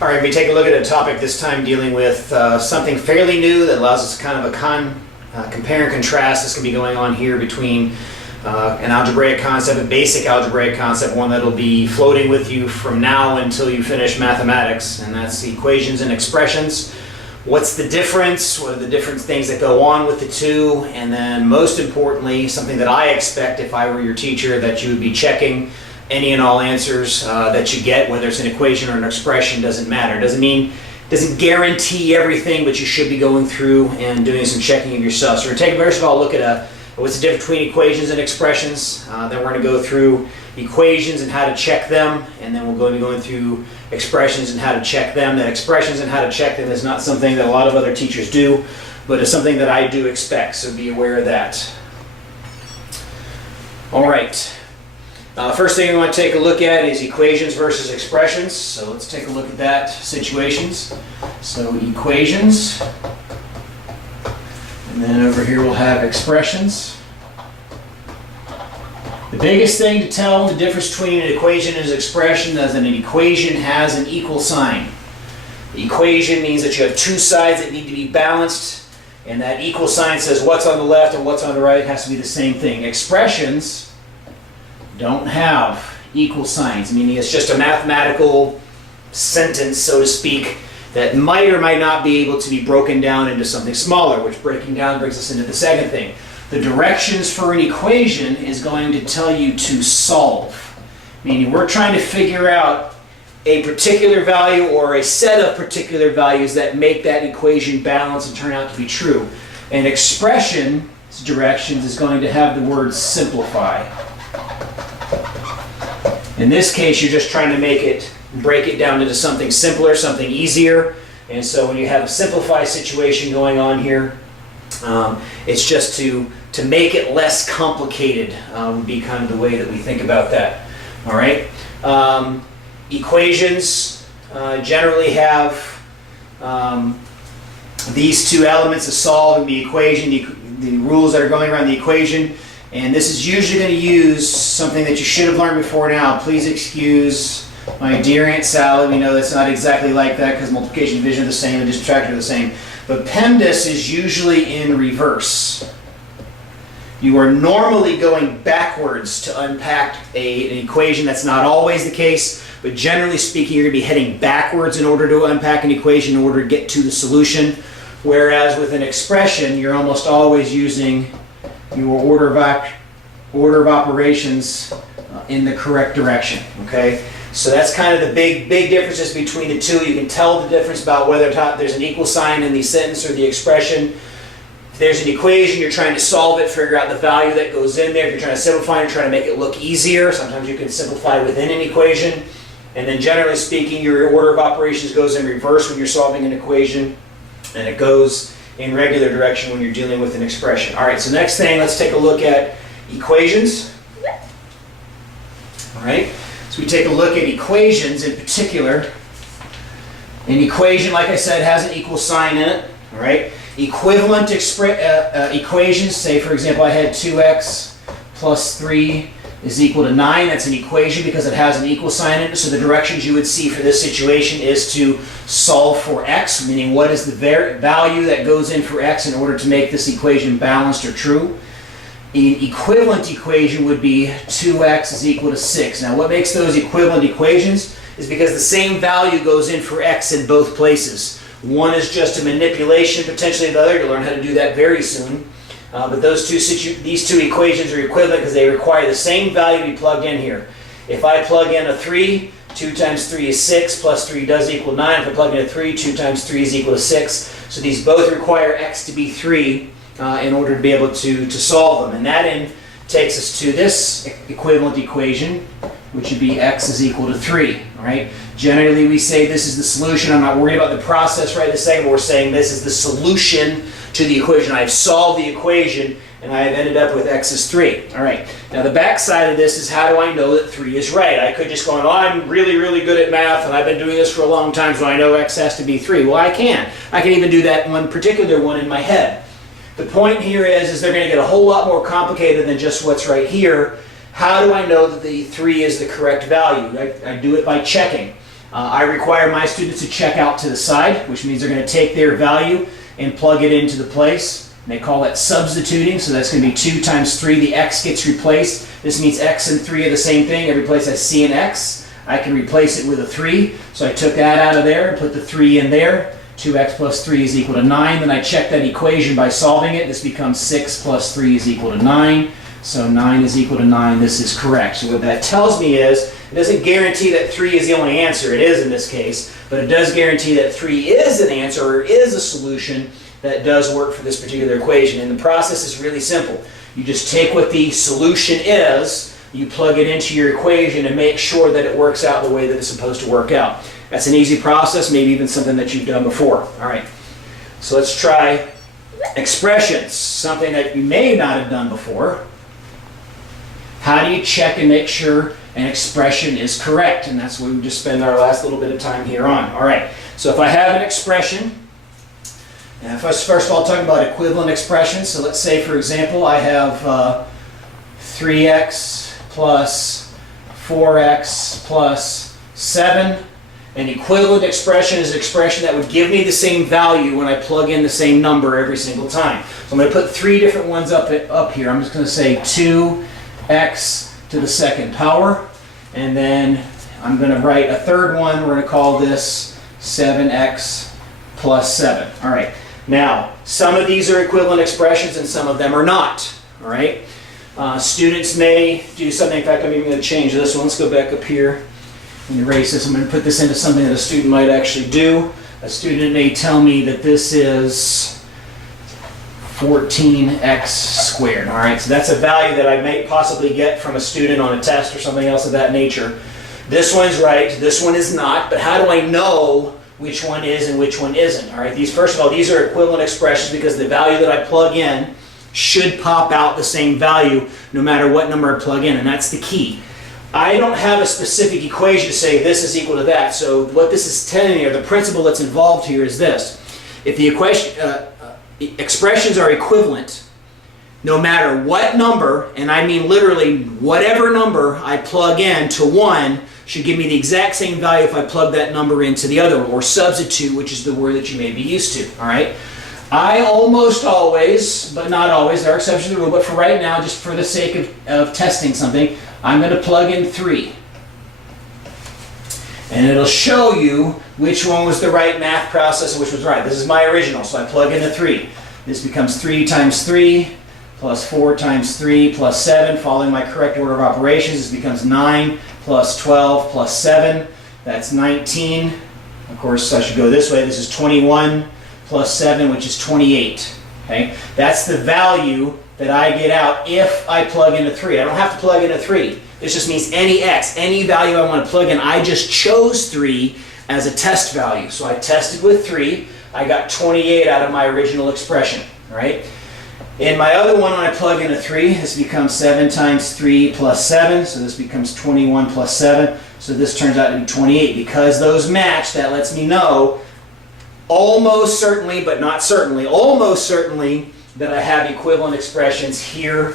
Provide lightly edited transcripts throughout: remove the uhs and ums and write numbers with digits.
All right, we take a look at a topic this time dealing with something fairly new that allows us kind of a compare and contrast. This can be going on here between an algebraic concept, a basic algebraic concept, one that'll be floating with you from now until you finish mathematics, and that's equations and expressions. What's the difference? What are the different things that go on with the two? And then most importantly, something that I expect if I were your teacher, that you would be checking any and all answers that you get, whether it's an equation or an expression, doesn't matter. Doesn't guarantee everything, but you should be going through and doing some checking of yourself. So we're going to take first of all a look at what's the difference between equations and expressions. Then we're going to go through equations and how to check them, and then we'll be going through expressions and how to check them. That expressions and how to check them is not something that a lot of other teachers do, but it's something that I do expect, so be aware of that. All right. First thing we want to take a look at is equations versus expressions. So let's take a look at that situations. So equations, and then over here we'll have expressions. The biggest thing to tell the difference between an equation and an expression is that an equation has an equal sign. The equation means that you have two sides that need to be balanced, and that equal sign says what's on the left and what's on the right has to be the same thing. Expressions don't have equal signs, meaning it's just a mathematical sentence, so to speak, that might or might not be able to be broken down into something smaller, which breaking down brings us into the second thing. The directions for an equation is going to tell you to solve, meaning we're trying to figure out a particular value or a set of particular values that make that equation balance and turn out to be true. An expression's directions is going to have the word simplify. In this case, you're just trying to break it down into something simpler, something easier. And so when you have a simplify situation going on here, it's just to make it less complicated would be kind of the way that we think about that. All right. Equations generally have these two elements to solve in the equation, the rules that are going around the equation. And this is usually going to use something that you should have learned before now. Please excuse my dear Aunt Sally. We know that's not exactly like that because multiplication and division are the same and subtraction are the same. But PEMDAS is usually in reverse. You are normally going backwards to unpack an equation. That's not always the case, but generally speaking, you're going to be heading backwards in order to unpack an equation in order to get to the solution. Whereas with an expression, you're almost always using your order of operations in the correct direction. Okay, so that's kind of the big differences between the two. You can tell the difference about whether there's an equal sign in the sentence or the expression. If there's an equation, you're trying to solve it, figure out the value that goes in there. If you're trying to simplify, you're trying to make it look easier. Sometimes you can simplify within an equation. And then generally speaking, your order of operations goes in reverse when you're solving an equation, and it goes in regular direction when you're dealing with an expression. All right, so next thing, let's take a look at equations. All right, so we take a look at equations in particular. An equation, like I said, has an equal sign in it. All right, equivalent equations, say for example I had 2x plus 3 is equal to 9. That's an equation because it has an equal sign in it. So the directions you would see for this situation is to solve for x, meaning what is the value that goes in for x in order to make this equation balanced or true. An equivalent equation would be 2x is equal to 6. Now what makes those equivalent equations is because the same value goes in for x in both places. One is just a manipulation potentially of the other. You'll learn how to do that very soon. But these two equations are equivalent because they require the same value to be plugged in here. If I plug in a 3, 2 times 3 is 6, plus 3 does equal 9. If I plug in a 3, 2 times 3 is equal to 6. So these both require x to be 3 in order to be able to solve them. And that takes us to this equivalent equation, which would be x is equal to 3. All right? Generally we say this is the solution. I'm not worried about the process right this second, but we're saying this is the solution to the equation. I've solved the equation and I have ended up with x is 3. All right. Now the back side of this is how do I know that 3 is right? I could just go, oh, I'm really, really good at math and I've been doing this for a long time, so I know x has to be 3. Well, I can. I can even do that one particular one in my head. The point here is they're going to get a whole lot more complicated than just what's right here. How do I know that the 3 is the correct value? I do it by checking. I require my students to check out to the side, which means they're going to take their value and plug it into the place. And they call that substituting, so that's going to be 2 times 3. The x gets replaced. This means x and 3 are the same thing. Every place I see an x, I can replace it with a 3. So I took that out of there and put the 3 in there. 2x plus 3 is equal to 9. Then I check that equation by solving it. This becomes 6 plus 3 is equal to 9. So 9 is equal to 9. This is correct. So what that tells me is, it doesn't guarantee that 3 is the only answer. It is in this case. But it does guarantee that 3 is an answer or is a solution that does work for this particular equation. And the process is really simple. You just take what the solution is, you plug it into your equation and make sure that it works out the way that it's supposed to work out. That's an easy process, maybe even something that you've done before. All right, so let's try expressions, something that you may not have done before. How do you check and make sure an expression is correct? And that's what we just spend our last little bit of time here on. All right, so if I have an expression, and first of all, talking about equivalent expressions. So let's say, for example, I have 3x plus 4x plus 7. An equivalent expression is an expression that would give me the same value when I plug in the same number every single time. So I'm going to put 3 different ones up here. I'm just going to say 2x to the second power. And then I'm going to write a third one. We're going to call this 7x plus 7. All right. Now, some of these are equivalent expressions and some of them are not. All right. Students may do something. In fact, I'm even going to change this one. Let's go back up here and erase this. I'm going to put this into something that a student might actually do. A student may tell me that this is 14x squared. All right. So that's a value that I may possibly get from a student on a test or something else of that nature. This one's right. This one is not. But how do I know which one is and which one isn't? All right, first of all, these are equivalent expressions because the value that I plug in should pop out the same value no matter what number I plug in, and that's the key. I don't have a specific equation to say this is equal to that, so what this is telling me, or the principle that's involved here, is this. If the expressions are equivalent, no matter what number, and I mean literally whatever number I plug in to one, should give me the exact same value if I plug that number into the other one, or substitute, which is the word that you may be used to. All right. I almost always, but not always, there are exceptions to the rule, but for right now, just for the sake of testing something, I'm going to plug in 3. And it'll show you which one was the right math process and which was right. This is my original, so I plug in the 3. This becomes 3 times 3 plus 4 times 3 plus 7. Following my correct order of operations, this becomes 9 plus 12 plus 7. That's 19. Of course, I should go this way. This is 21 plus 7, which is 28. Okay? That's the value that I get out if I plug in a 3. I don't have to plug in a 3. This just means any x, any value I want to plug in. I just chose 3 as a test value. So I tested with 3. I got 28 out of my original expression. Right? In my other one, when I plug in a 3, this becomes 7 times 3 plus 7. So this becomes 21 plus 7. So this turns out to be 28. Because those match, that lets me know almost certainly, but not certainly, almost certainly that I have equivalent expressions here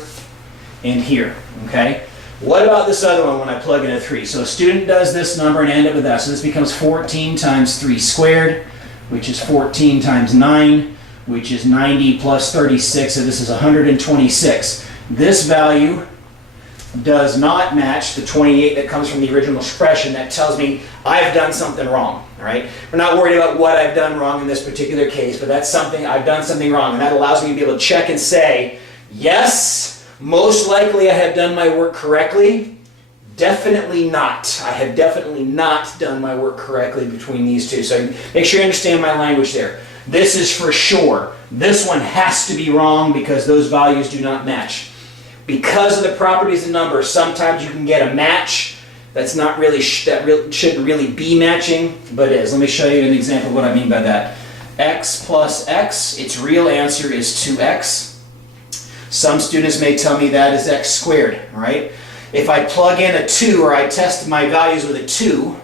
and here. Okay? What about this other one when I plug in a 3? So a student does this number and end up with that. So this becomes 14 times 3 squared, which is 14 times 9, which is 90 plus 36. So this is 126. This value does not match the 28 that comes from the original expression. That tells me I've done something wrong. All right? We're not worried about what I've done wrong in this particular case, but that's something, I've done something wrong. And that allows me to be able to check and say, yes, most likely I have done my work correctly. Definitely not. I have definitely not done my work correctly between these two. So make sure you understand my language there. This is for sure. This one has to be wrong because those values do not match. Because of the properties of numbers, sometimes you can get a match that's not really, shouldn't really be matching, but is. Let me show you an example of what I mean by that. X plus x, its real answer is 2x. Some students may tell me that is x squared, right? If I plug in a 2, or I test my values with a 2,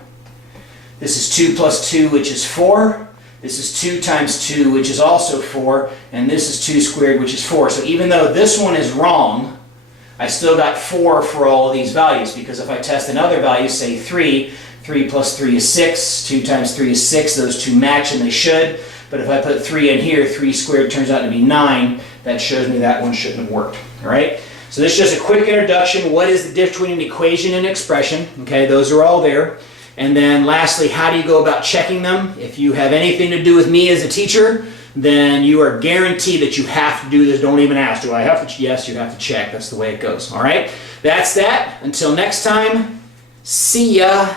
this is 2 plus 2, which is 4. This is 2 times 2, which is also 4. And this is 2 squared, which is 4. So even though this one is wrong, I still got 4 for all of these values, because if I test another value, say 3, 3 plus 3 is 6. 2 times 3 is 6. Those two match, and they should. But if I put 3 in here, 3 squared turns out to be 9. That shows me that one shouldn't have worked. All right? So this is just a quick introduction. What is the difference between an equation and an expression? Okay, those are all there. And then lastly, how do you go about checking them? If you have anything to do with me as a teacher, then you are guaranteed that you have to do this. Don't even ask, do I have to? Yes, you have to check. That's the way it goes. All right? That's that. Until next time, see ya.